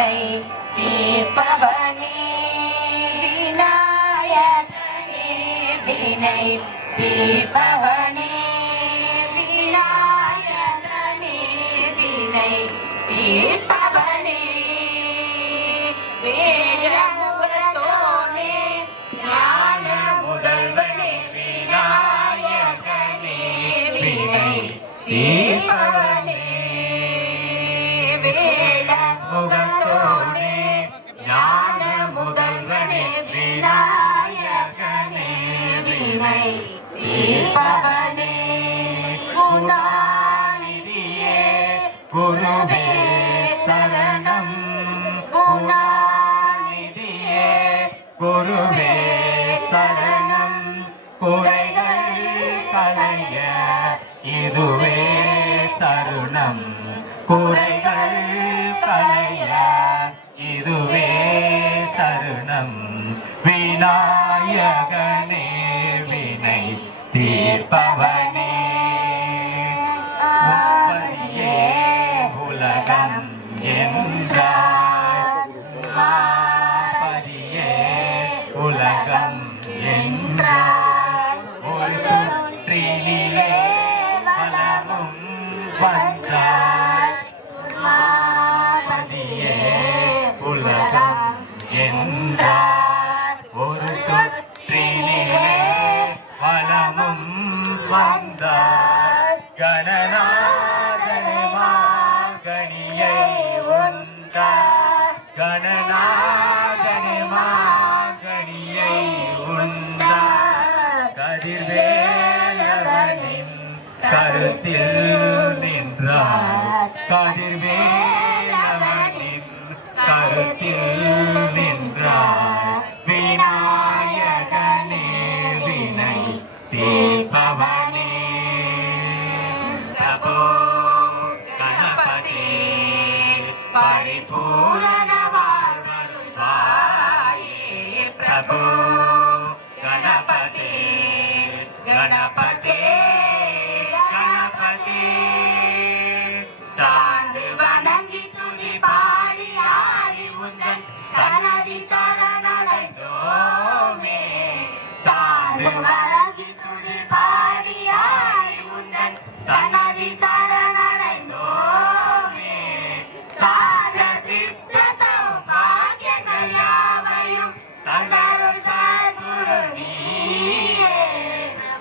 வினை தீர்ப்பவனே விநாயகனே வினை தீர்ப்பவனே விநாயகனே வினை தீர்ப்பவனே வேழமுகத்தோனே ஞான முதல்வனே விநாயகனே வினை தீர்ப்பவனே வேழமுகத்தோனே ஞான முதல்வனே விநாயகனே வினை தீர்ப்பவனே குணாநிதியே குருவே சரணம் குணாநிதியே குருவே சரணம் குறைகள் களைய இதுவே தருணம் குறைகள் களைய இதுவே தருணம் விநாயகனே வினை தீர்ப்பவனே உப்பரியே உலகம் என்றாய் மாபரியே உலகம் என்றாய் ஒரு சுற்றிலே வலமும் வந்தாய் மாபரியே உலகம் என்றாய் ஒரு சுற்றிலே வலமும் வந்தாய் கணநாதனை மாகனியை உண்டாய் கணநாதனை மாகனியை உண்டாய் கதிர்வேலவனின் கருத்தில் நின்றார் கதிர்வேலவனின் கருத்தில் நின்றார் விநாயகனே வினை தீர்ப்பவனே பிரபோ கணபதி பரிபூரண வாழ்வருள்வாயே பிரபோ கணபதி கணபதி கணபதி சார்ந்து வணங்கி துதி பாடி ஆடி உந்தன் சரணதி சரணடைந்தோமே சார்ந்து வணங்கி துதி பாடி ஆடி உந்தன் சரணதி சரணடைந்தோமே சார சித்த சௌபாகியங்கள் யாவையும் தந்தரும் சத்குரு நீயே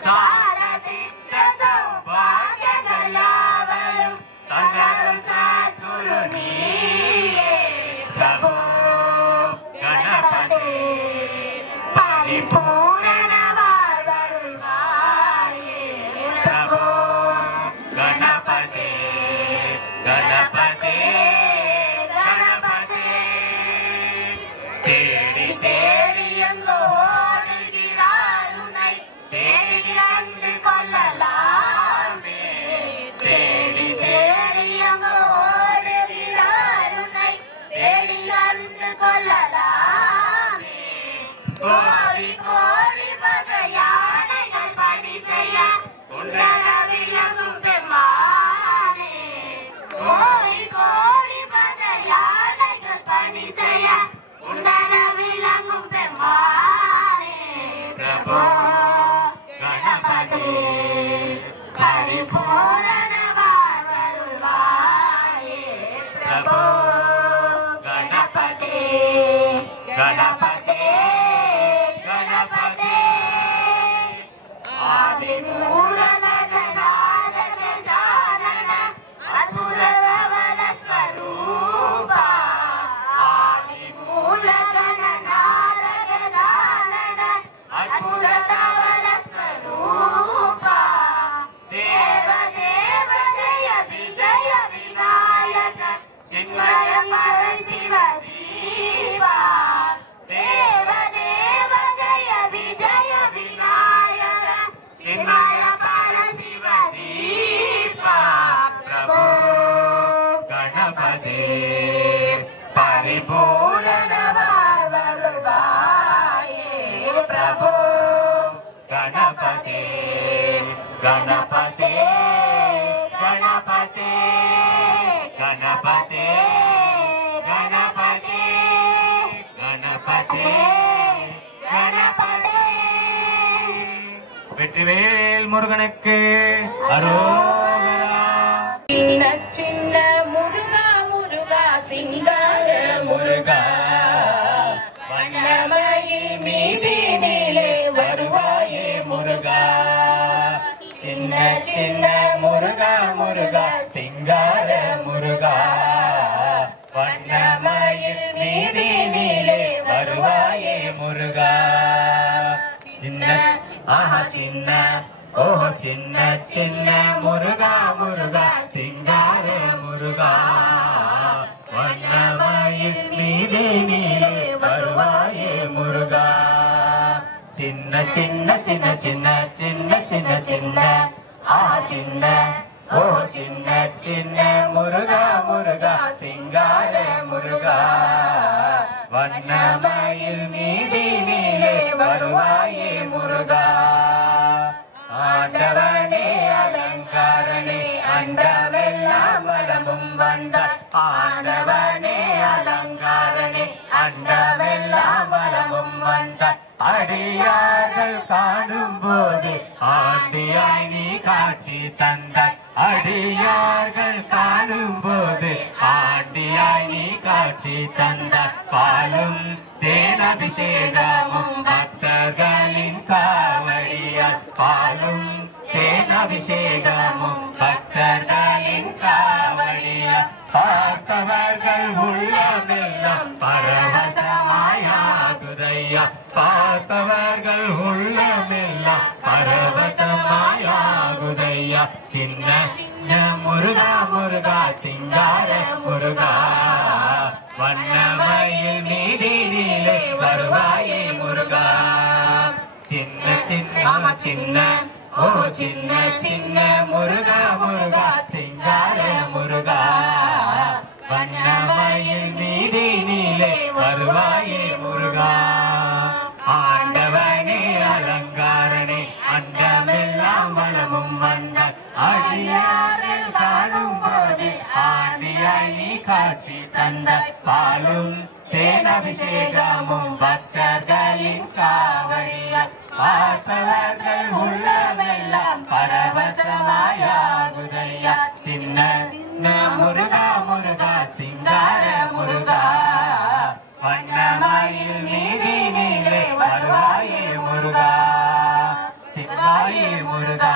சார சித்த சௌபாகியங்கள் யாவையும் தந்தரும் சத்குரு நீயே பிரபு கணபதி பரிபூரண வாழ்வருள்வாயே பிரபு கணபதி கணபதி கணபதி தேடி தேடி எங்கோ ஓடுகிறாய் உன்னை தேடி கண்டு கொள்ளலாமே தேடி தேடி எங்கோ ஓடுகிறாய் உன்னை தேடி கண்டு கொள்ளலாமே கோடி கோடி வகை யானைகள் பணி செய்ய உண்டன விளங்கும் பெம்மானே கோடி கோடி வகை யானைகள் பணி செய்ய உண்டன விளங்கும் பெம்மானே பிரபு கணபதி பரிபூரண வாழ்வருள்வாயே பிரபு கணபதி கணபதி கணபதி ஆதி மூல நடனாத கஜானன அற்புத பவன ஸ்வரூபா ஆதி மூல கணநாத கஜானன அற்புத பவன ஸ்வரூபா தேவ தேவ ஜய விஜய விநாயக சின்மய பர சிவ தீபா தேவ தேவ ஜய விஜய விநாயக சின்மய பர சிவ தீபா பிரபு கணபதி பரிபூரண வாழ்வருள்வாயே பிரபு गणपते गणपते गणपते गणपते गणपते கணபதே கணபதே. வெற்றிவேல் முருகனுக்கு அரோகரா. சின்ன சின்ன முருகா முருகா சிங்கார முருகா வண்ணமயில் மீதினிலே வருவாயே முருகா. சின்ன சின்ன முருகா முருகா சிங்கார முருகா வண்ணமயில் மீதினிலே வருவாயே முருகா. சின்ன ஆஹா சின்ன ஓஹோ சின்ன சின்ன முருகா முருகா சிங்கார முருகா வண்ணமயில் மீதினிலே வருவாயே முருகா. சின்ன சின்ன சின்ன சின்ன சின்ன சின்ன சின்ன ஆஹா சின்ன ஓஹோ சின்ன சின்ன முருகா முருகா சிங்கார முருகா வண்ணமயில் மீதினிலே வருவாயே முருகா. ஆண்டவனே அலங்காரனே அண்டமெல்லாம் வளமும் வந்தார். ஆண்டவனே அலங்காரனே அண்டமெல்லாம் வளமும் வந்தார். அடியார்கள் காணும் போது ஆண்டியாய் நீ காட்சி தந்தார். அடியார்கள் காணும் போது ஆண்டியாய் நீ காட்சி தந்தார். பாலும் தேனபிஷேகமும் பக்தர்களின் காவடியார். பாலும் தேனபிஷேகமும் பக்தர்களின் காவடியார். பார்ப்பவர்கள் உள்ளமெல்லாம் பரவசமாயாகுதையா. பார்ப்பவர்கள் உள்ளமெல்லாம் பரவசமாயாகுதையா. சின்ன சின்ன முருகா முருகா சிங்கார முருகா வண்ணமயில் மீதினிலே வருவாயே முருகா. சின்ன சின்ன சின்ன ஓ சின்ன சின்ன முருகா முருகா சிங்கார முருகா வண்ணமயில் மீதினிலே வருவாயே முருகா. ஆண்டவனே அலங்காரனே அண்டமெல்லாம் வளமும் வந்தார். அடியார்கள் காணும் போது ஆண்டியாய் நீ காட்சி தந்தாய். பாலும் தேனபிஷேகமும் பக்தர்களின் காவடியார். பார்ப்பவர்கள் உள்ளமெல்லாம் பரவசமாயாகுதையா. சின்ன சின்ன முருகா முருகா சிங்கார முருகா வண்ணமயில் மீதினிலே வருவாயே முருகா. சிவாயே முருகா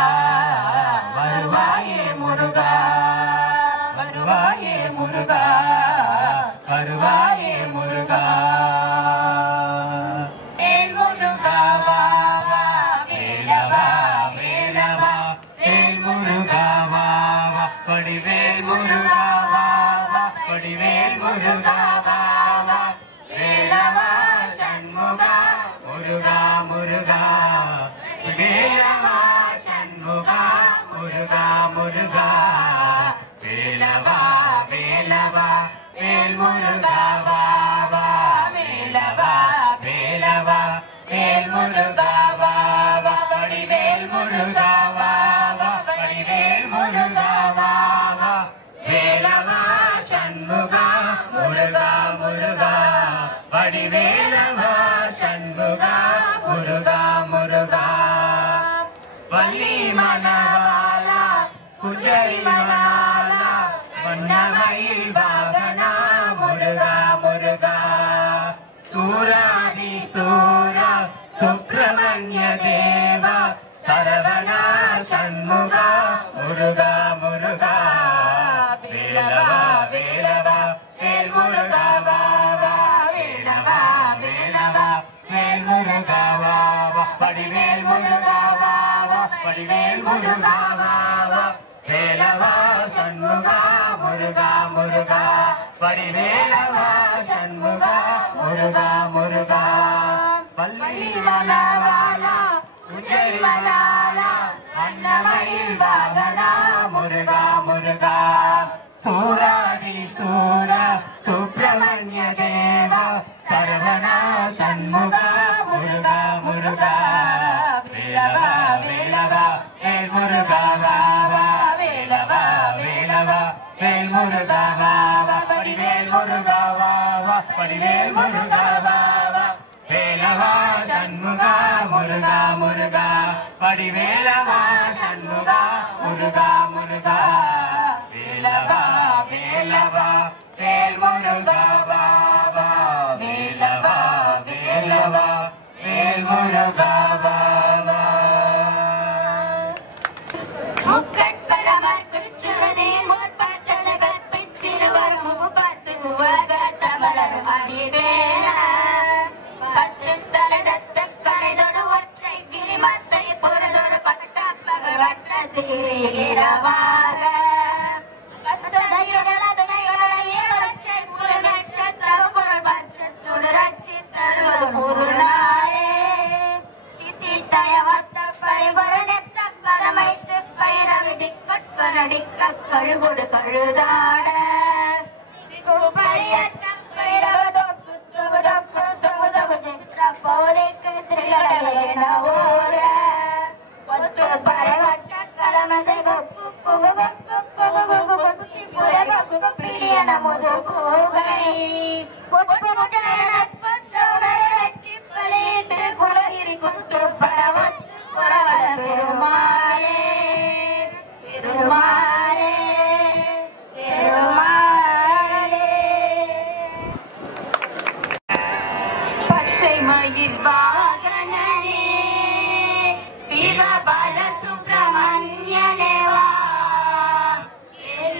வருவாயே முருகா வருவாயே முருகா வருவாயே முருகா. வேல் முருகா வா வா வேலவா வேலவா. வேல் முருகா வா வா வடிவேல் முருகா வா வா வடிவேல் முருகா வா வா. வேலவா சண்முகா முருகா முருகா வேலவா சண்முகா முருகா முருகா. வேலவா வேலவா வேல் முருகா வா வா வேலவா வேலவா வேல் முருகா வா வா வடிவேல் முருகா வா வா வடிவேல் முருகா வா வா. வேலவா சண்முகா முருகா முருகா வடிவேலவா சண்முகா முருகா முருகா. வள்ளி மணவாளா குஜரி மணாலா வண்ணமயில் வாகனா முருகா முருகா. சூராதி சூரா சுப்பிரமணிய தேவா சரவணா சண்முகா முருகா முருகா. வேலவா வேலவா வேல் முருகா வா வா வேலவா வேலவா வேல் முருகா வா வா வடிவேல் முருகா வா வா வடிவேல் முருகா வா வா. வேலவா சண்முகா முருகா முருகா வடிவேலவா சண்முகா முருகா முருகா. வள்ளி மணவாளா குஜரி மணாலா வண்ணமயில் வாகனா முருகா முருகா. சூராதி சூரா சுப்பிரமணிய தேவா சரவணா சண்முகா முருகா முருகா. வேலவா வேலவா வேல் முருகா வா வா வேலவா வேலவா வேல் முருகா வா வா வடிவேல் முருகா வா வா வடிவேல் முருகா வா வா. வேலவா சண்முகா முருகா முருகா வடிவேலவா சண்முகா முருகா முருகா வேலவா வேலவா வேல் முருகா பாபா வேலவா வேலவா வேல் முருகா பாபா முக்கட்பரமர் குச்சுரதே முற்பட்டன கற்பித்திருவர் முப்பத்து முவர்க தமிழர் அடிவேண பத்து தலைதத்த கடைதொடு ஒற்றை கிரிமத்தை பொருதொரு பட்ட பகல் வட்டத்திரவாக கழுகுடு கழுதாட மயில் வாகனனே சிவபால சுப்பிரமணியனே வா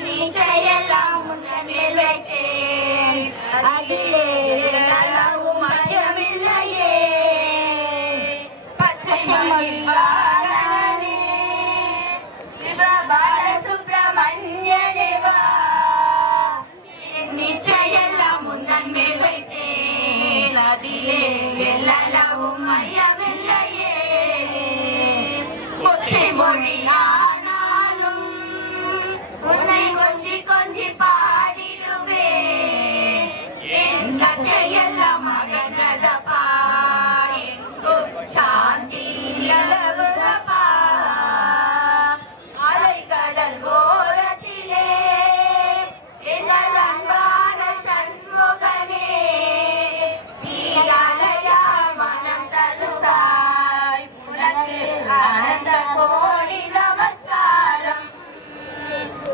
நிச்சயெல்லாம் முன்னேல் வைத்தேன் அதிலே அளவும் மயமில்லையே பச்சை மயில் வாகனனே சிவபால சுப்பிரமணியனே வா நிச்சயெல்லாம் முன்னேல் வைத்தேன் அதிலே எல்லளவும் மையமில்லையே கொச்சை மொழியானாலும் உன்னை கொஞ்சி கொஞ்சி பாடிடுவேன் என் சச்சையெல்லாம் அகன்றதப்பா எங்கும் சாந்தி நிலவுதப்பா அலைக்கடல் ஓரத்திலே எங்கள் அன்பான சண்முகனே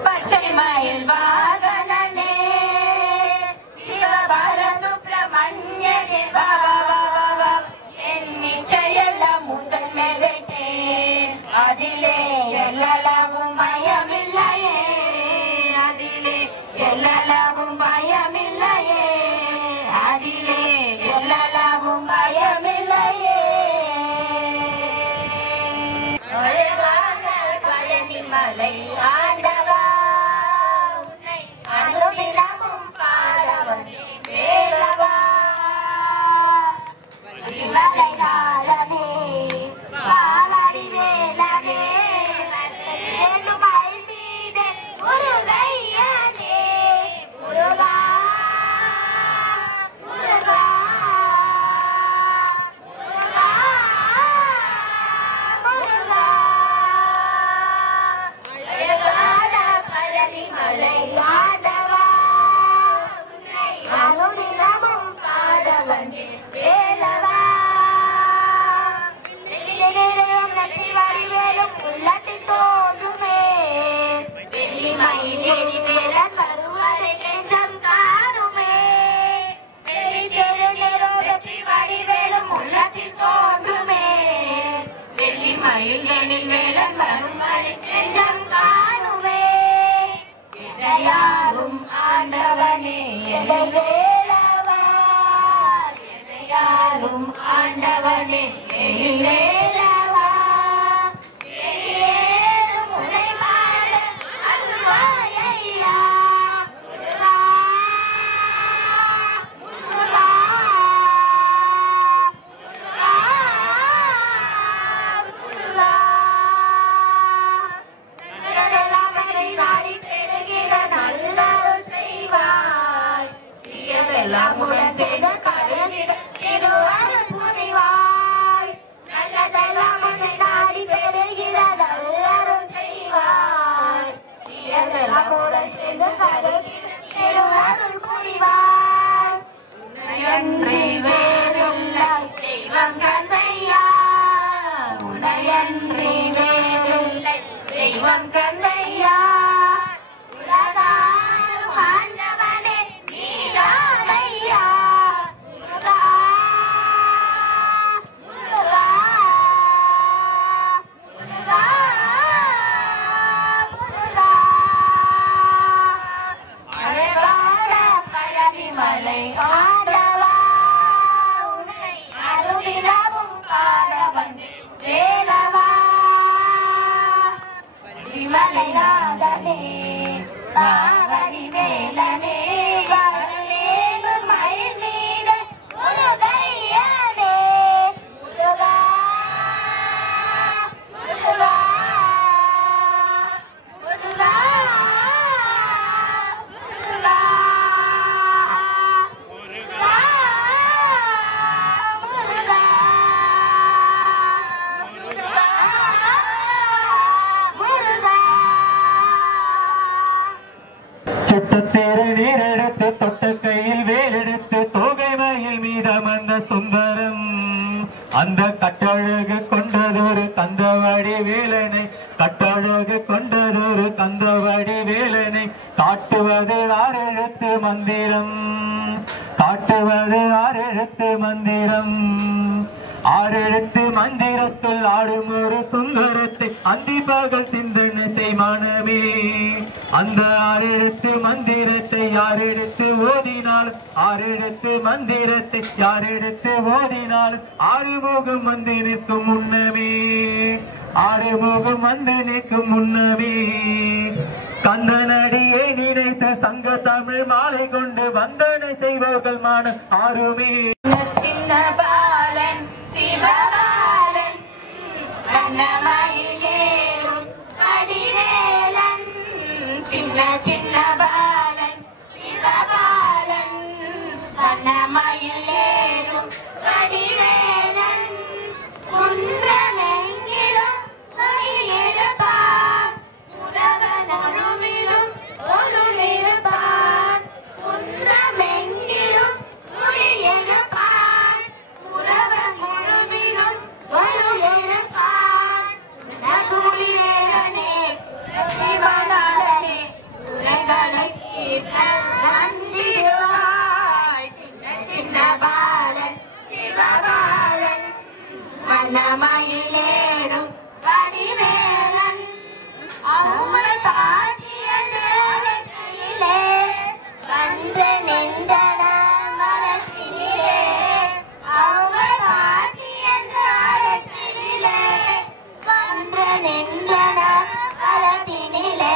பச்சை மயில் வாகனனே சிவபால சுப்பிரமணியனே என் நிச்சயெல்லாம் முதல் மேல் வைத்தேன் அதிலே எல்லளவும் பயமில்லையே அதிலே எல்லளவும் பயமில்லையே அதிலே எல்லளவும் பயமில்லையே மலை ஆண்டவா உன்னை அனுதினமும் பாட வந்தேன் வேலவா மலை நாளனே பாலடி வேலனே மயில் மீது முருகையனே முருகா முருகா முருகா ஆண்டவா உன்னை அனுதினமும் பாட வந்தேன் வேலவா வடிவேலும் உள்ளத்தில் தோன்றுமே வெள்ளி மயில் எரி வேலன் வருவதை நெஞ்சம் காணுமே வடிவேலும் உள்ளத்தில் தோன்றுமே வெள்ளி மயில் எரி வேலன் வருவதை நெஞ்சம் காணுமே யாரும் ஆண்டவனே வேலவா யாரும் ஆண்டவனே வேலவா ஏறும் உன்னை பாட அருள்வாயையா முருகா முருகா முருகா எல்லாமுடன் செய்த கருணிட திருவாரூர் புரிவாய் நல்லதெல்லாம் உன்னை நாடி பெறுகிற நல்லருள் செய்வாய் எல்லாமுடன் செய்த கருணிட திருவாரூர் புரிவாய் வேறில்லை சுட்டத்தேர நீரெடுத்து தொட்ட கையில் வேலெடுத்து தோகை மயில் மீதமர்ந்த சுந்தரம் அந்த கட்டழகு கொண்டதொரு கந்தவாடி வேலனை கட்டழகு கொண்டதொரு கந்தவாடி வேலனை காட்டுவது ஆறெழுத்து மந்திரம் காட்டுவது ஆறெழுத்து மந்திரம் ஆறெழுத்து மந்திரத்தில் ஆடும் ஒரு சுந்தரத்தை அந்தி பகல் சிந்தனை செய்மானமே அந்த ஆறெழுத்து மந்திரத்தை யாரெடுத்து ஓதினால் ஆறெழுத்து மந்திரத்தை யாரெடுத்து ஓதினால் ஆறுமுகம் வந்து நிற்கும் முன்னமே ஆறுமுகம் வந்து நிற்கும் முன்னமே கந்தனடியை நினைத்த சங்க தமிழ் மாலை கொண்டு வந்தனை செய்வோர்கள் மான ஆறுமே சின்ன பாலன் சிவபாலன் கண்ணமயில் ஏறும் கடிவேலன் சின்ன சின்ன பாலன் சிவபாலன் கண்ணமயில் ஏறும் கடிவேலன் குன்றமெங்கிலும் குடியிருப்பான் உறவன் ஒருவிலும் ஒருவிருப்பான் குன்றமெங்கிலும் குடியிருப்பான் உறவன் முழுவிலும் ஒருவிருப்பான் நகுடிவேலனே சிவனாலனே உரைகளை தீர்க்க வந்திடுவாய் சின்ன சின்ன பாலன் சிவபாலன் மன்னமயிலேறும் கடிவேலன் அம்மை பாட்டிய நேரத்திலே வந்து நின்றன மனசினிலே அம்மை பாட்டிய நேரத்திலே வந்து நின்றன மனதினிலே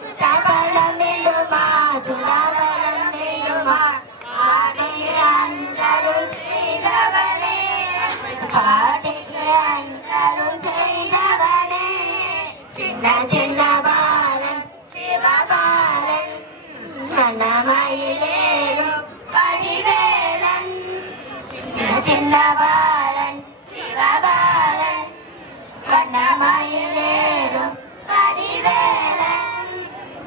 சுடபலம் விழுமா சுடபலம் விழுமா ஆடைக்கு அன்றருள் செய்தவனே ஆடைக்கு அன்றருள் செய்தவனே சின்ன சின்ன பாலன் சிவபாலன் மன்னமயிலேறும் கடிவேலன் சின்ன சின்ன பாலன் சிவபாலன் கண்ணமயிலேறும் கடிவேலன்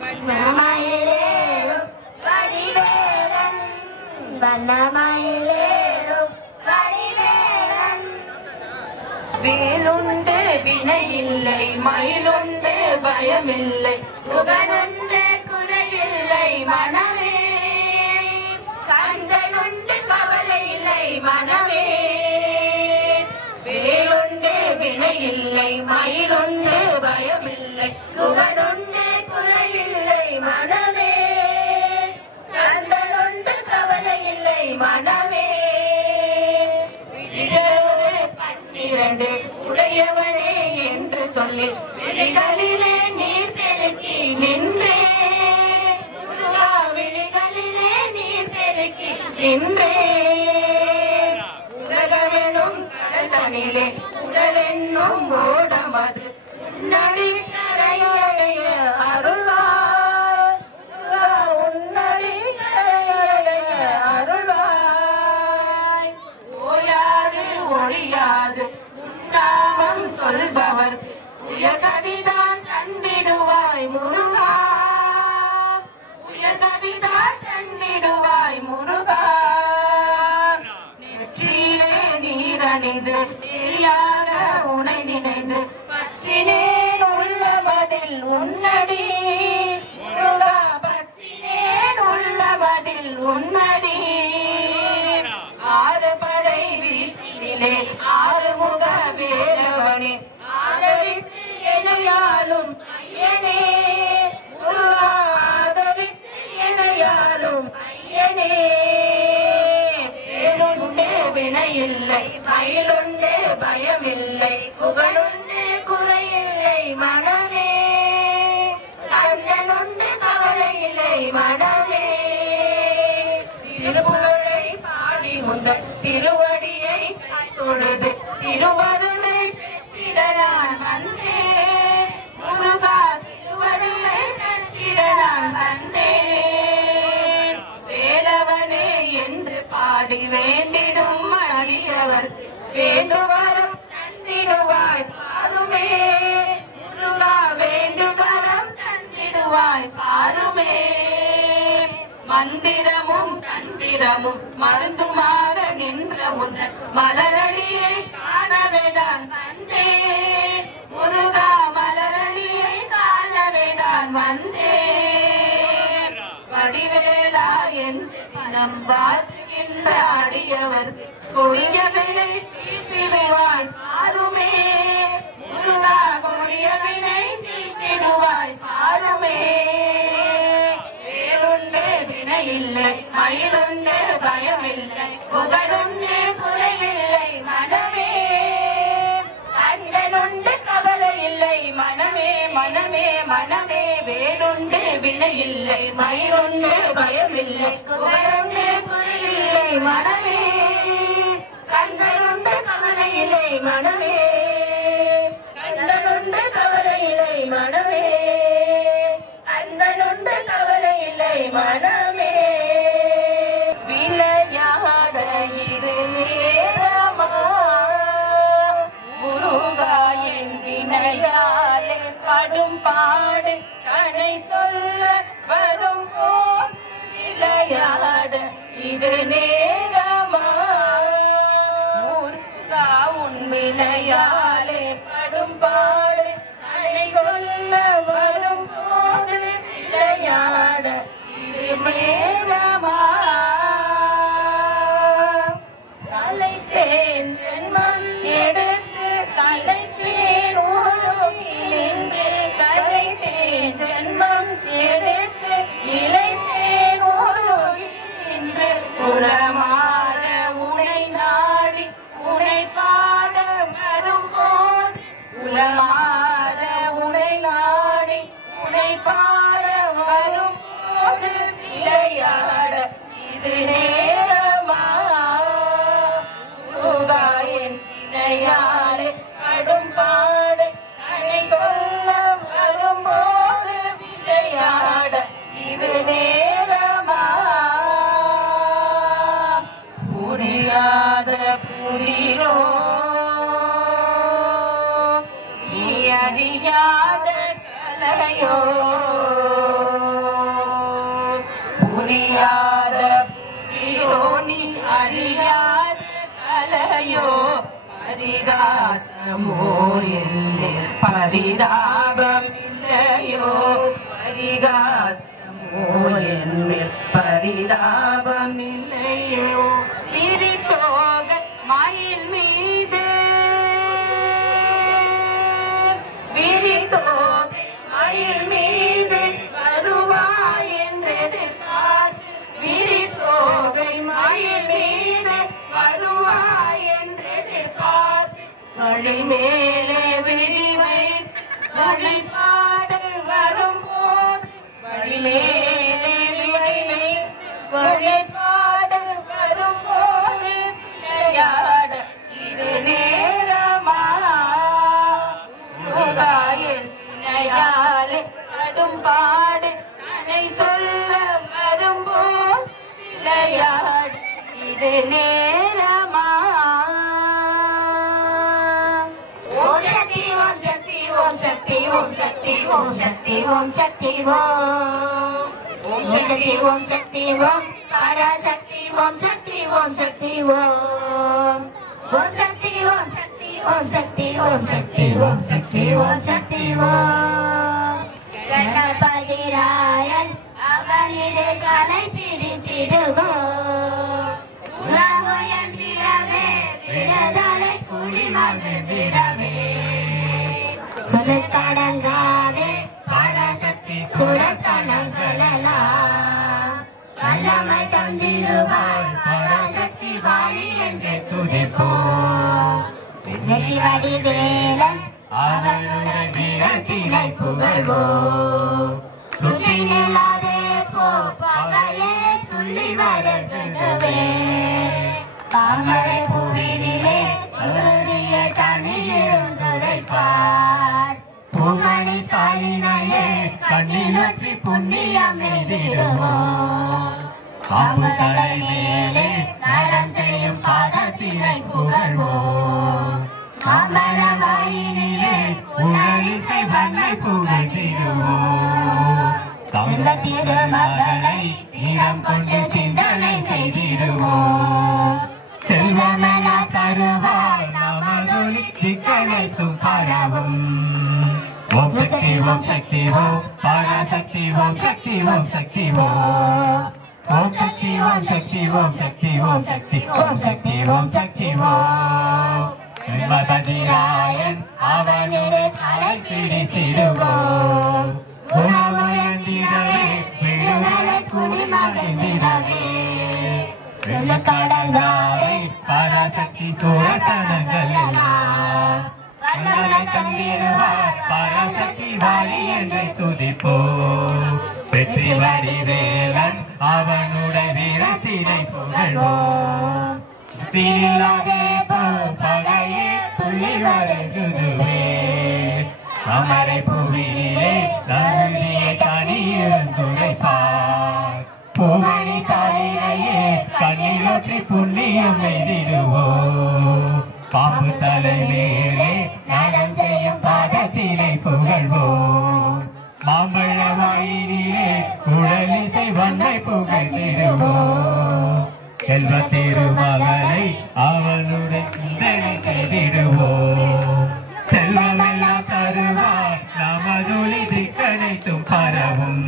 மன்னமயிலேறும் கடிவேலன் வண்ணமயிலேறும் கடிவேலன் வேலுண்டு வினையில்லை மயிலுண்டு பயமில்லை புகனுண்டு குறையில்லை மனமே கந்தனுண்டு கவலை இல்லை மனமே வேலுண்டு வினையில்லை மயிலுண்டு பயமில்லை புகனுண்டு குறையில்லை மனமே கந்தனுண்டு கவலை இல்லை மனமே பன்னிரண்டு உடையவனே என்று சொல்லி விழிகளிலே நீர் பெருக்கி நின்றே விழிகளிலே நீர் பெருக்கி நின்றே உலகமெனும் கடல் தனிலே உடல் என்னும் ஓடமது உன்னடி கரையுடைய அருள்வாய் உன்னடி கரையுடைய அருள்வாய் ஓயாது ஒழியாது உன்னாமம் சொல்பவர் உயர்கதிதான் தந்திடுவாய் முருகா உயர்கதிதான் தந்திடுவாய் முருகா நெற்றியிலே நீரணிந்து தெரியாத உனை நினைந்து பற்றினேன் உள்ளமதில் உன்னடி முருகா பற்றினேன் உள்ளமதில் உன்னடி ஆறு படை வீட்டிலே ஆறுமுக வேரவனே ஆதரித்து எனையாலும் ஐயனே முருகா ஆதரித்து எனையாலும் ஐயனே வேலுண்டு வினையில்லை மயிலுண்டு பயமில்லை புகழுண்டு குறையில்லை மனமே கந்தனுண்டு கவலை இல்லை மனமே திருப்புகழை பாடி உந்தன் திருவடியை தொழுது திருவருளை பெற்றிடலாம் வந்தே முருகா திருவருளை பெற்றிடலாம் வந்தே வேலவனே என்று பாடி வேண்டிடும் அடியவர் வேண்டுவரம் தந்திடுவாய் பாருமே முருகா வேண்டுவரம் தந்திடுவாய் பாருமே மந்திரமும் தந்திரமும் மருந்துமாக நின்ற உந்தன் மலரடியை காணவே நான் வந்தேன் முருகா மலரடியை காணவே நான் வந்தேன் வடிவேலா என்று தினம் வாழ்த்துகின்ற அடியவர் கொடிய வினை தீர்த்திடுவாய் பாருமே முருகா கொடிய வினை தீர்த்திடுவாய் பாருமே வேலுண்டே வினையில்லை மயிலுண்டே பயமில்லை புகழுண்டே குறைவில்லை மனமே கந்தனுண்டு கவலை இல்லை மனமே மனமே மனமே வேலுண்டு வினையில்லை மயிலுண்டு பயமில்லை புகழுண்டே குறைவில்லை மனமே கந்தனுண்டு கவலை இல்லை மனமே கந்தனுண்டு கவலை இல்லை மனமே கந்தனுண்டு கவலை இல்லை மனமே விளையாட இது நேரமா முருகாயின் வினையாலே படும் பாடு கனை சொல்ல வரும் போர் விளையாட இது நேரமா முருகா உன் வினையாலே படும் பாடு கனை சொல்ல வரும் போது விளையாட இது நேரமா கலைத்தேன் ஜென்மம் எடுத்து கலைத்தேன் உருகி நின்று கலைத்தேன் ஜென்மம் எடுத்து இளைத்தேன் உருகி நின்று உளமாற உனை நாடி உனை பாட வரும்போது உளமாற உனை நாடி உனை பாட வரும்போது விளையாட இது நேரமா முருகாயின் வினையாலே கடும் பாடு கனை சொல்ல வரும்போது விளையாட இது நேரமா புரியாத புரிரோ நீ அறியாத கலையோ புரியாத புரிரோ நீ அறியாத கலையோ பரிகாசமோ என்று பரிதாபம் இல்லையோ பரிகாசமோ என்று பரிதாபம் இல்லையோ விரித்தோக மயில் மீது விரித்தோக மயில் மீது வருவாய் என்றது விரித்தோகை மயில் மீது வருவாய் என்றது வழி மேலே விரிவை வழிபாடு வரும்போது வழி மேலே விரிவை வழிபாடு வரும்போது விளையாட இது நேரமா முருகாயின் வினையாலே கடும் பாடு கனை சொல்ல வரும்போது விளையாட இது நேரமா ஓம் சக்தி ஓம் சக்தி ஓம் சக்தி ஓம் சக்தி ஓம் சக்தி ஓம் சக்தி ஓம் சக்தி ஓம் சக்தி ஓம் பராசக்தி ஓம் சக்தி ஓம் சக்தி ஓம் சக்தி ஓம் சக்தி ஓம் சக்தி ஓம் சக்தி ஓம் சக்தி ஓம் சக்தி ஓம் கணபதி ராயன் அவனிடு கலை பிடித்திடுவோம் உலகயந்திடவே விடுதலை குடி மகிழ்ந்திடவே சொல்லத்தடங்காதே பராசக்தி சுடத்தனங்களெல்லாம் வல்லமை தந்திடுவாய் பராசக்தி வாழி என்று துடிப்போம் நெற்றி வடிவேலன் அவனுடைய வீரத்தினை புகழ்வோம் சுற்றி நில்லாதே போ பகையே துள்ளி வருகுதுவே தாமரை பூவினிலே சுருதிய தனியிருந்துரைப்பார் பூமணி தாயினையே கண்ணினொற்றி புண்ணியம் எதிடுவோம் பாம்பு தலை மேலே நடம் செய்யும் பாதத்தினை புகழ்வோம் அமரவாயினிலே உணரிசை வண்ணை புகழ்ந்திடுவோம் திருமகளை தினம் ஓம் சக்தி ஓம் பராசக்தி ஓம் சக்தி ஓம் சக்தி ஓம் ஓம் சக்தி ஓம் சக்தி ஓம் சக்தி ஓம் சக்தி ஓம் சக்தி ஓம் சக்தி ஓம் பதிராயன் அவனுடைய தலை பிடித்திடுவோம் குணமுயர்ந்திடவே விடுதலை குளிமகிழ்ந்திடவே கடங்காரை பராசக்தி சூரத்தனங்கள் எல்லாம் தந்திடுவார் பராசக்தி வாழி என்று துதிப்போம் வெற்றி வடிவேலன் அவனுடைய வீரத்தினை புகழ்வோம் பகையே துள்ளி வருகுதுவே அமரை புவியிலே சருதியை கனியிருந்துரைப்பார் புகழி தாயிலேயே கண்ணீரொற்றி புண்ணியம் எதிடுவோம் பாம்பு தலை மேலே நடம் செய்யும் பாதத்தினை புகழ்வோம் மாம்பழ வாயிலே குழலிசை வண்ணை புகழ்ந்திடுவோம் செல்வ திருமகளை அவனுடைய சிந்தனை செய்திடுவோம் செல்வமெல்லாம் தருவார் நமதுளி திக்கனைத்தும் பரவும்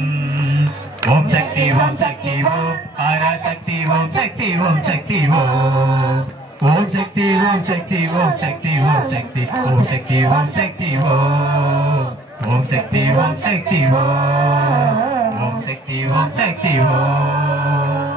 ஓம் சக்தி ஓம் சக்தி ஓம் பராசக்தி ஓம் சக்தி ஓம் சக்தி ஓம் ஓம் சக்தி ஓம் சக்தி ஓம் சக்தி ஓம் சக்தி ஓம் சக்தி ஓம் சக்தி ஓம் ஓம் சக்தி ஓம் சக்தி ஓம் ஓம் சக்தி ஓம் சக்தி ஓம்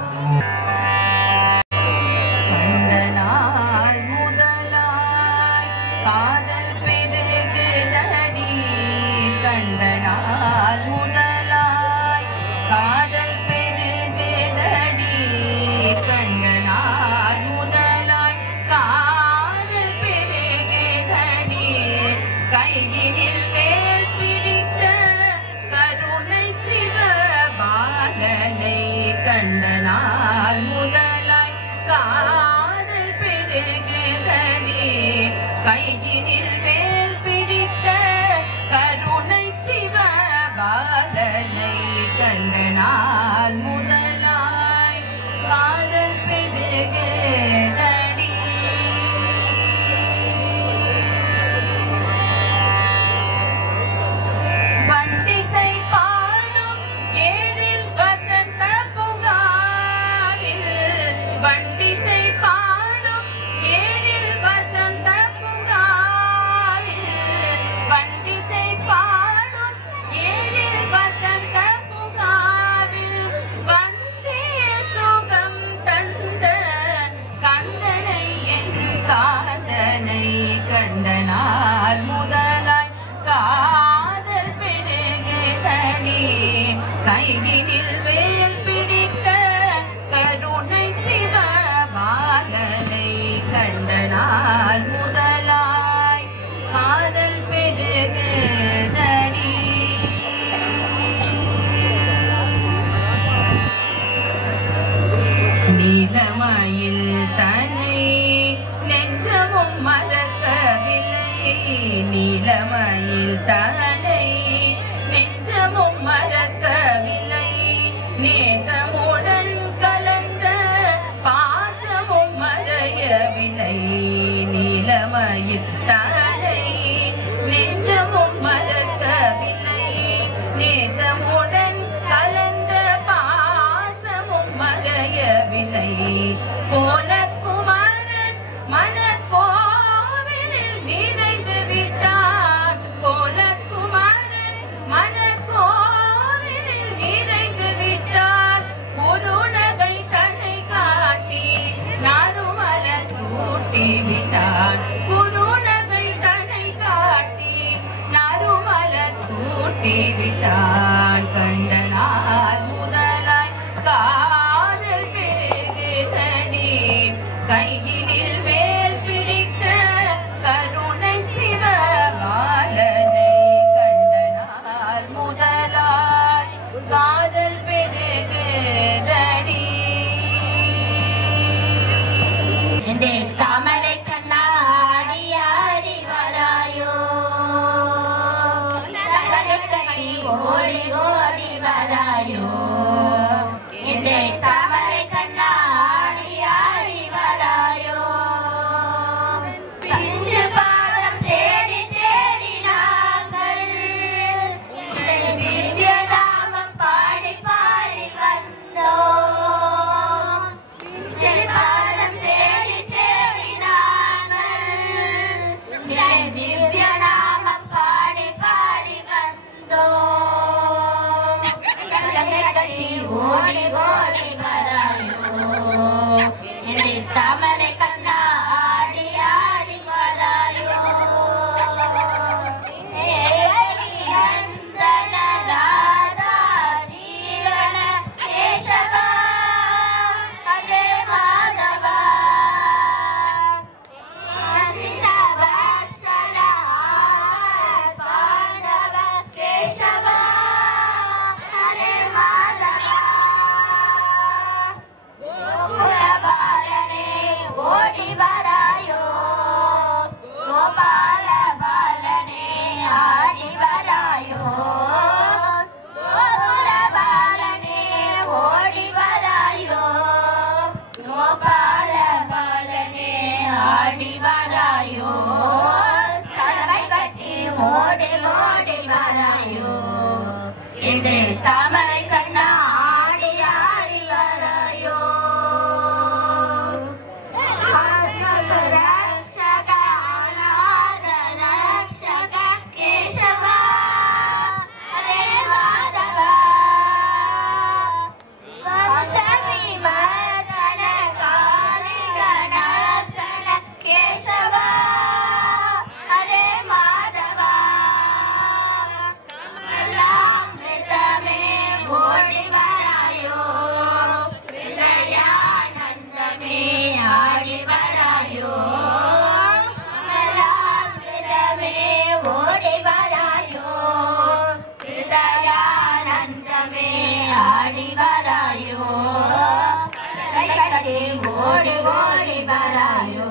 மனக்கோவிலில் நிறைந்து விட்டார் கோலக்குமார் ஓடி ஓடி வராயோ இது தாமரை கண்ணா ஆடி ஆடி வராயோ ரக்ஷக அநாத ரக்ஷக கேசவா ஹரே மாதவ வம்சவி மர்தன காளி கணார்தன கேசவா ஹரே மாதவ கமலாமிருதமே ஓடி வராயோ விளையானந்தமே ஆடி வராயோ கமலாமிருதமே ஓடி வராயோ விளையானந்தமே ஆடி வராயோ கட்டி ஓடி ஓடி வராயோ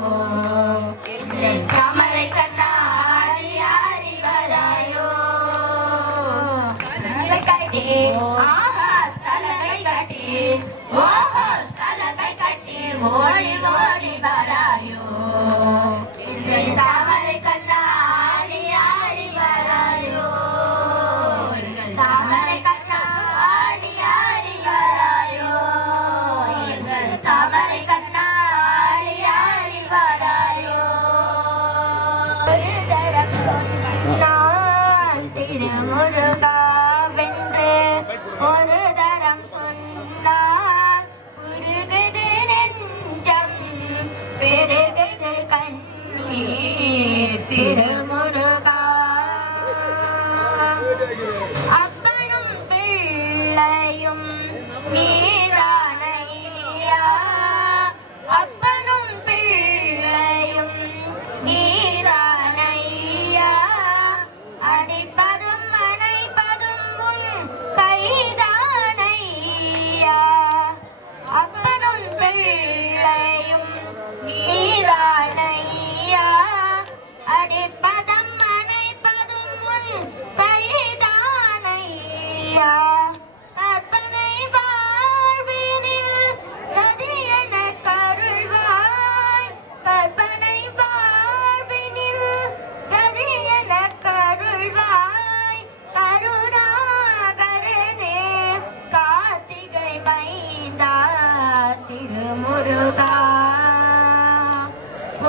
தாமரை கண்ணா ஆடி ஆடி வராயோ கட்டி ஆஹா ஸ்தலகை கட்டி ஓஹோ ஸ்தலகை கட்டி ஓடி ஓடி வராயோ தாமரை கண்ணா ஆடி ஆடி வராயோ தாமரை கண்ணா ஆடி ஆடி வராயோ தாமரை கண்ணா ஆடி ஆடி வராயோ ஒரு தரம் சொன்னான் திருமுருகாவென்று ஒரு தரம் சொன்னார் உருகுது நெஞ்சம் பெருகுது கண்ணீர் திருமுருகா அப்பனும் பிள்ளையும் நீதானையா அப்பனும் பிள்ளையும் நீதானையா அடிப்பதும் அணைப்பதும் உன் கைதானையா அப்பனும் பிள்ளையும் நீதானையா அடிப்பதும் அணைப்பதும் உன் கைதானையா கற்பனை வாழ்வினில் கதியென கருள்வாய் கற்பனை வாழ்வினில் கதியென கருள்வாய் கருணாகரனே கார்த்திகை மைந்தா திருமுருகா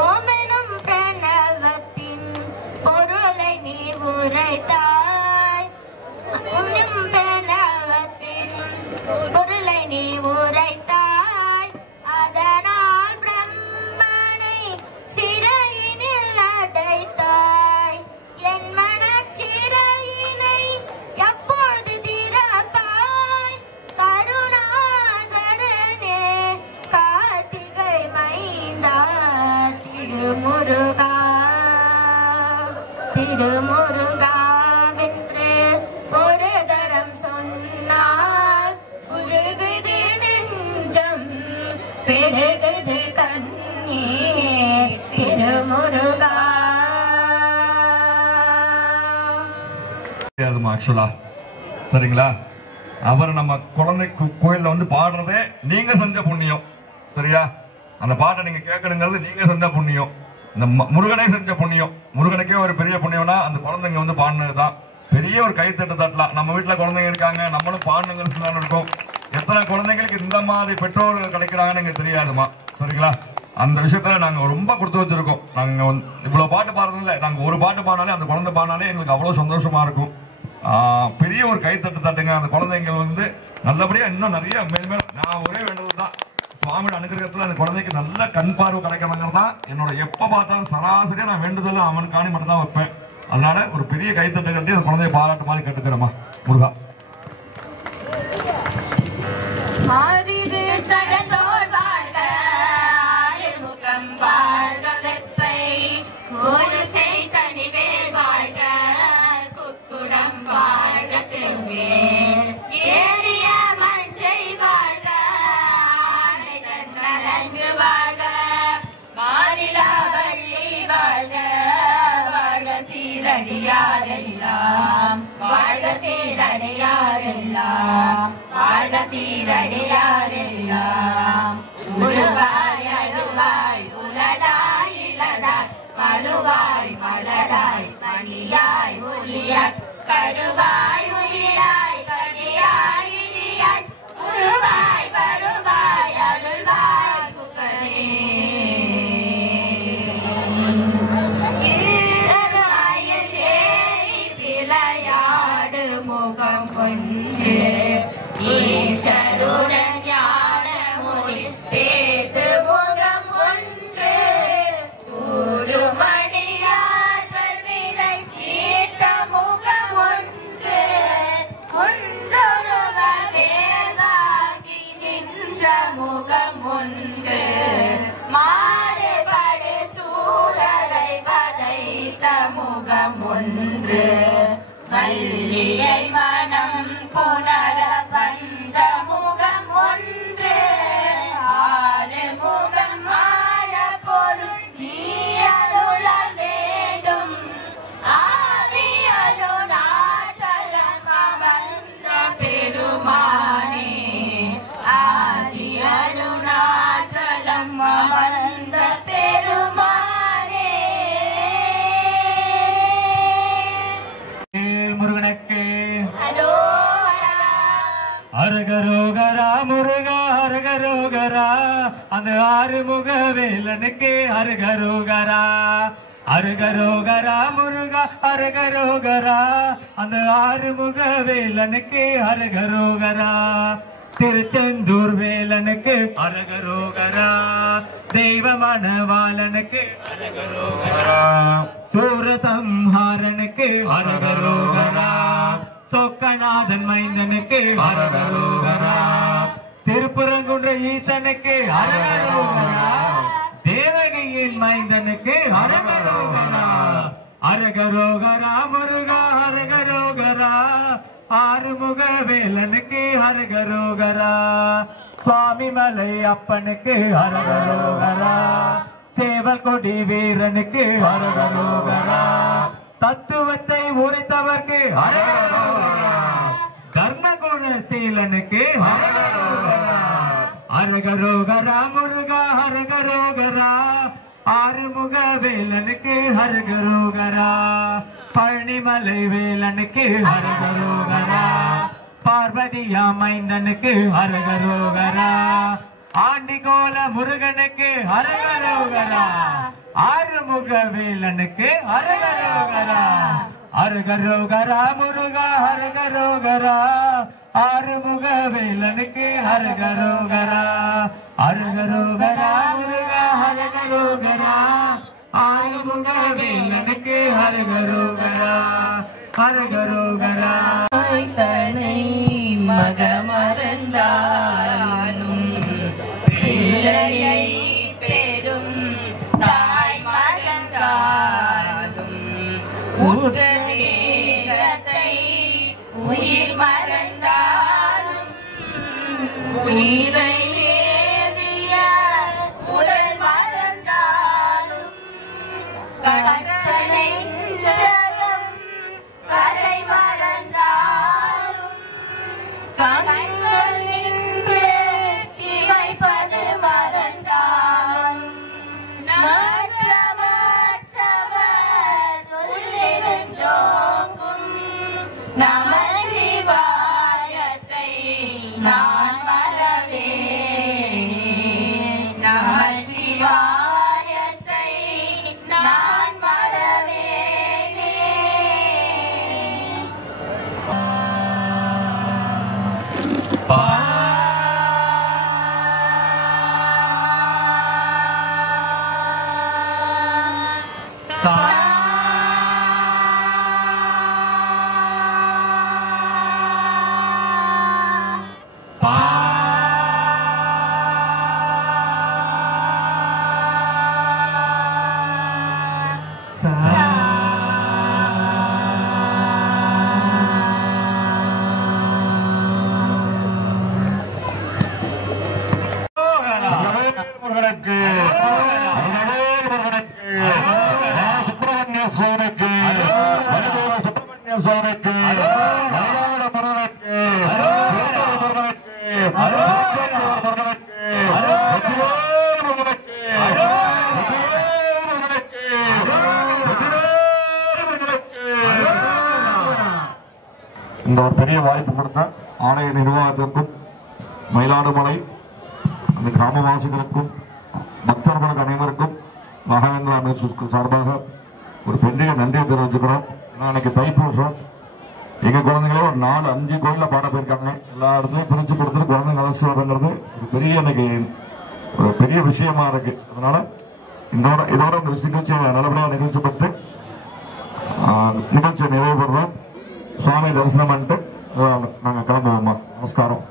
ஓமெனும் பிரணவத்தின் பொருளை நீ உரைத்தாய் உன்னும் பிரணவத்தின் பொருளை நீ உரைத்தாய் அதனால் பிரம்மனை சிறையினில் அடைத்தாய் என் மனச்சிறையினை எப்பொழுது திறப்பாய் கருணாகரனே கார்த்திகை மைந்தா திருமுருகா திருமுருகாவென்று ஒரு தரம் சொன்னால் உருகுது நெஞ்சம் பெருகுது கண்ணீர் திருமுருகா ஆக்சுவலா சரிங்களா அவர் நம்ம குழந்தை கோயில்ல வந்து பாடுறதே நீங்க செஞ்ச புண்ணியம் சரியா அந்த பாட்டை நீங்க கேட்கணுங்கிறது நீங்க செஞ்ச புண்ணியம் இந்த முருகனே செஞ்ச புண்ணியம் முருகனுக்கே ஒரு பெரிய புண்ணியம்னா அந்த குழந்தைங்க வந்து பாடினதுதான் பெரிய ஒரு கைத்தட்டு தட்டலாம் நம்ம வீட்டுல குழந்தைங்க இருக்காங்க நம்மளும் பாடணுங்கன்னு இருக்கும் எத்தனை குழந்தைங்களுக்கு இந்த மாதிரி பெற்றோர்கள் கிடைக்கிறாங்கன்னு எங்களுக்கு தெரியாதுமா சரிங்களா அந்த விஷயத்துல நாங்க ரொம்ப கொடுத்து வச்சிருக்கோம் நாங்க இவ்வளவு பாட்டு பாடுறது இல்லை நாங்க ஒரு பாட்டு பாடினாலே அந்த குழந்தை பாடினாலே எங்களுக்கு அவ்வளவு சந்தோஷமா இருக்கும் பெரிய ஒரு கைத்தட்டு தட்டுங்க அந்த குழந்தைங்க வந்து நல்லபடியா இன்னும் நிறைய மேல் நான் ஒரே வேண்டது தான் சுவாமியோட அனுகிரகத்துல அந்த குழந்தைக்கு நல்ல கண் பார்வை கிடைக்கணுங்கிறது தான் என்னோட எப்ப பார்த்தாலும் சராசரியா நான் வேண்டுதல் அவனுக்காணி மட்டும் தான் வைப்பேன் அதனால ஒரு பெரிய கைத்தட்டு கட்டி அந்த குழந்தைய பாராட்டு மாதிரி கேட்டுக்கிறேம்மா முருகா சீரடியாரெல்லாம் வாழ்க சீரடியாரெல்லாம் வாழ்க சீரடியாரெல்லாம் உருவாய் அழுவாய் உலதாய் இலதாய் மலுவாய் மலராய் மணியாய் முகம் ஒன்று மாறுபடு சூழலை வதைத்த முகம் ஒன்று வள்ளியை மனம் புனர வந்த முகம் ஒன்று ஆறு முகம் மாற பொருள் நீ அருள வேண்டும் ஆதியருணாச்சலம் அமர்ந்த பெருமானே ஆதியருணாச்சலம் அமர்ந்த பெருமானே முருகனுக்கு அரோகரா அரகரோகரா முருகா அரகரோகரா அந்த ஆறுமுக வேலனுக்கு அரகரோகரா அரகரோகரா முருகா அரகரோகரா அந்த ஆறுமுக வேலனுக்கு அரகரோகரா திருச்செந்தூர் வேலனுக்கு அரகரோகரா தெய்வ மணவாளனுக்கு அரகரோகரா சூரசம்ஹாரனுக்கு அரகரோகரா சொக்கநாதன் மைந்தனுக்கு அரகரோகரா திருப்புறங்குன்ற ஈசனுக்கு அரகரோகரா தேவகியின் மைந்தனுக்கு அரகரோகரா அரகரோகரா முருகா அரகரோகரா ஆறுமுக வேலனுக்கு அரகரோகரா சுவாமி மலை அப்பனுக்கு அரகரோகரா சேவல் கொடி வீரனுக்கு அரகரோகரா தத்துவத்தை உரைத்தவர்க்கு அரகரோகரா தர்மகுணசீலனுக்கு அரகரோகரா அரகரோகரா முருகா அரகரோகரா ஆறுமுக வேலனுக்கு அரகரோகரா பழனிமலை வேலனுக்கு அரகரோகரா பார்வதியா மைந்தனுக்கு அரகரோகரா ஆண்டிகோல முருகனுக்கு அரகரோகரா ஆறுமுக வேலனுக்கு அரகரோகரா அரகரோகரா முருகா அரகரோகரா ஆறுமுக வேலனுக்கு அரகரோகரா அரகரோகரா முருகா அரகரோகரா ஆறுமுக வேலனுக்கு அரகரோகரா அரகரோகரா தனை மகமறந்தாலும் பிள்ளையை பெரும் தாய் மறந்தாலும் உற்ற தேகத்தை உயிர் மறந்தாலும் உயிரை ஏறிய உடல் மறந்தாலும் கடற்கரை ஜகம் கரை மறந்தாலும் கண்கள் நின்று இமைப்பது மறந்தாலும் மற்றவர் உள்ளிருந்தோங்கும் நம சிவாயத்தை நான் மறவேனே நம சிவாயத்தை நான் மறவேனே முருகனுக்கு சுப்பிரமணிய சுவாமிக்கு சுப்பிரமணிய சுவாமிக்கு இந்த ஒரு பெரிய வாய்ப்பு கொடுத்த ஆலய நிர்வாகத்திற்கும் மயிலாடுமலை அந்த கிராமவாசிகளுக்கும் பக்தர்களுக்கு அனைவருக்கும் மகாவேந்திரா அமைச்சர் சார்பாக ஒரு பெரிய நன்றியை தெரிவிச்சுக்கிறோம். ஏன்னா இன்னைக்கு தைப்பூசம் எங்க குழந்தைங்களே ஒரு 4-5 கோயில பாட போயிருக்காங்க. எல்லா இடத்துலையும் பிரிச்சு கொடுத்துட்டு குழந்தைங்க அலசுறதுங்கிறது ஒரு பெரிய இன்னைக்கு ஒரு பெரிய விஷயமா இருக்கு. அதனால இதோட இந்த நிகழ்ச்சியை நல்லபடியாக நிகழ்ச்சி பெற்று நிகழ்ச்சியை நிறைவு பெறுறோம். சுவாமி தரிசனம் பண்ணிட்டு நாங்க கிளம்புவோமா. நமஸ்காரம்.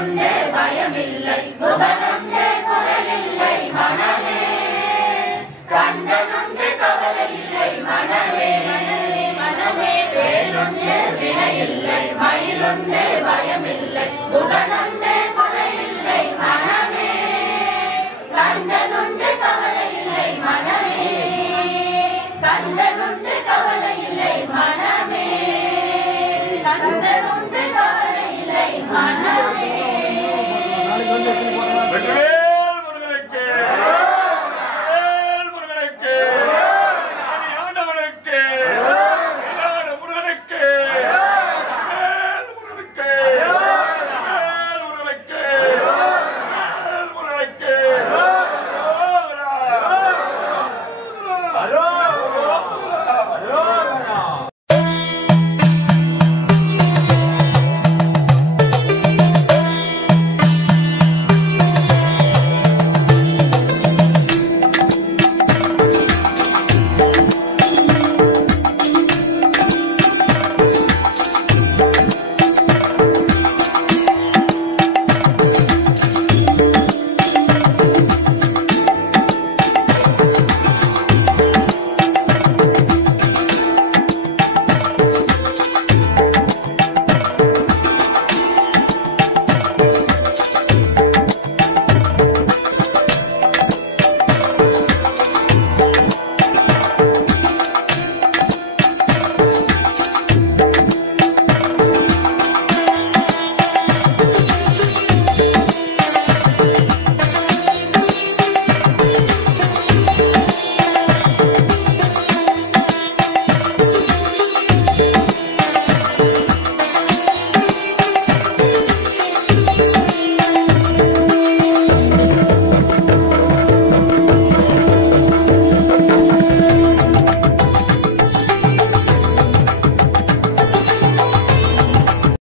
வேலுண்டு பயமில்லை குகனுண்டு குரலில்லை மனமே கந்தனுண்டு கவலை இல்லை மனமே மனமே வேலுண்டு வினையில்லை மயிலுண்டு பயமில்லை குகனுண்டு குறையில்லை மனமே கந்தனுண்டு கவலை இல்லை மனமே கந்தனுண்டு கவலை இல்லை மனமே கந்தனுண்டு கவலை இல்லை மனமே